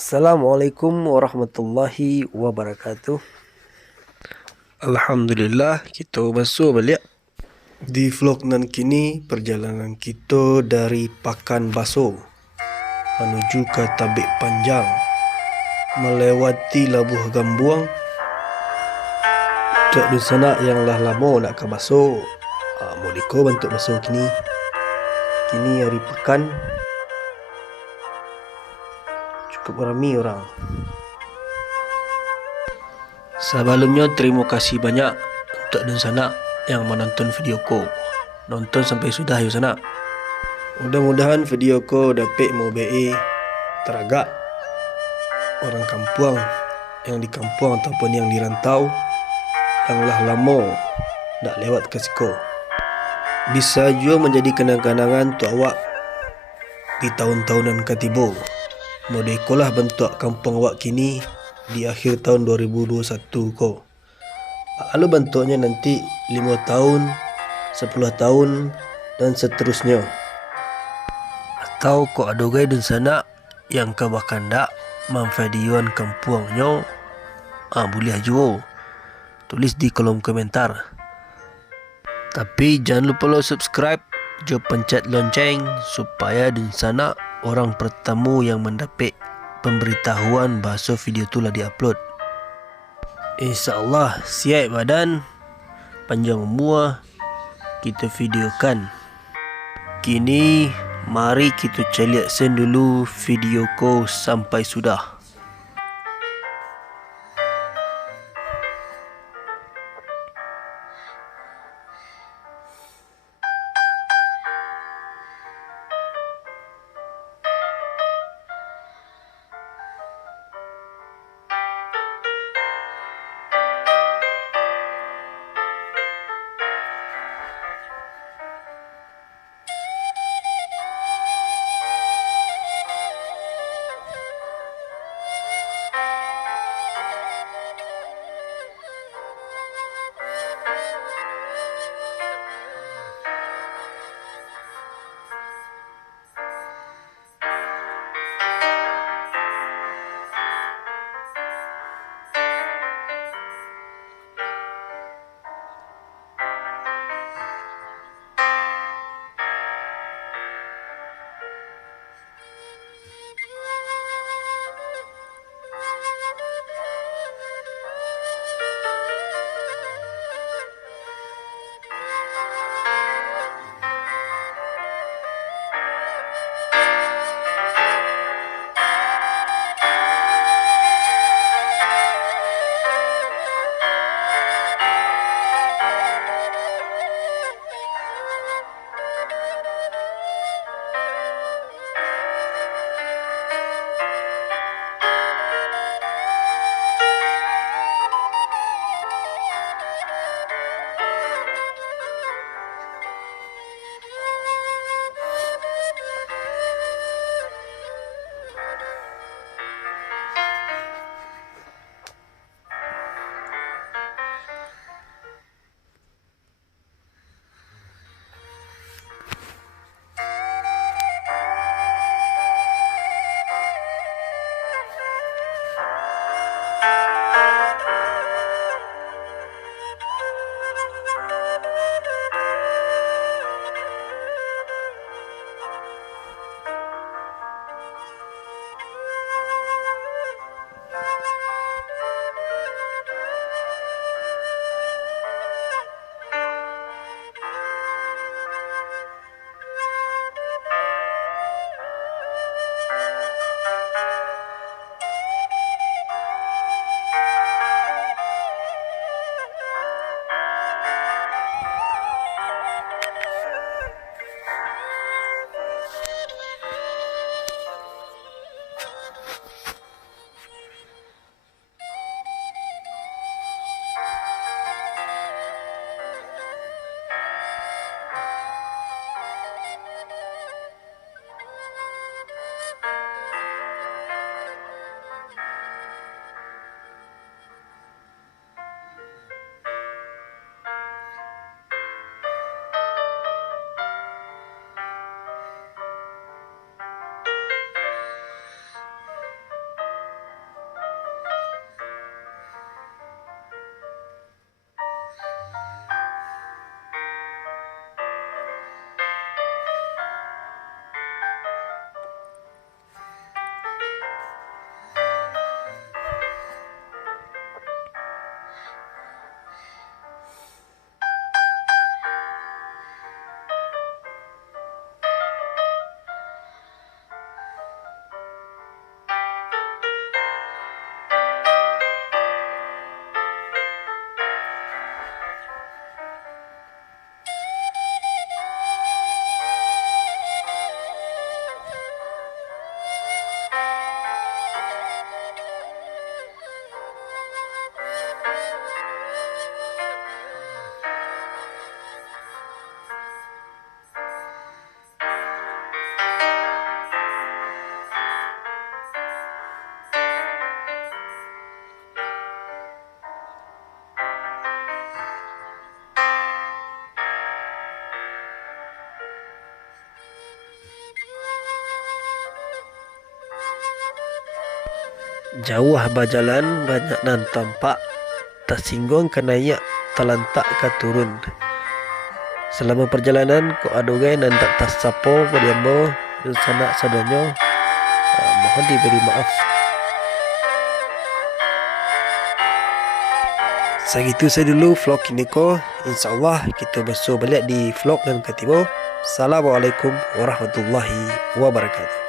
Assalamualaikum warahmatullahi wabarakatuh. Alhamdulillah kita masuk balik di vlog nan kini. Perjalanan kita dari Pakan Baso menuju ke Tabik Panjang, melewati Labuh Gambuang. Tak di sana yang lah lama nak ke Baso. Mau diko bantu Baso kini hari pekan, cukup ramai orang. Sebelumnya terima kasih banyak untuk dan sana yang menonton video ko. Nonton sampai sudah yuk sana. Mudah-mudahan video ko dapat mau be teragak orang kampung yang di kampung ataupun yang di rantau yang lah lama tak lewat ke siko. Bisa juga menjadi kenang-kenangan untuk awak di tahun-tahunan ketiba. Modekolah bentuk kampung awak kini di akhir tahun 2021 ko. Lalu bentuknya nanti 5 tahun, 10 tahun dan seterusnya. Atau kok ada gaya di sana yang kau bahkan tak memvideoan kampungnya, boleh juga tulis di kolom komentar. Tapi jangan lupa lo subscribe, juga pencet lonceng supaya di sana orang pertama yang mendapat pemberitahuan bahasa video tu lah diupload. InsyaAllah siap badan, panjang umur, kita videokan. Kini mari kita celiak sen dulu video ko sampai sudah. Jauh berjalan banyak nan tampak, tersinggung ke naik, terlantak ke turun. Selama perjalanan ko adugai nan tak tersapo ko diambo dan sanak sadonyo. Mohon diberi maaf. Segitu saya dulu vlog ini ko. InsyaAllah kita besok balik di vlog yang ketiga. Assalamualaikum warahmatullahi wabarakatuh.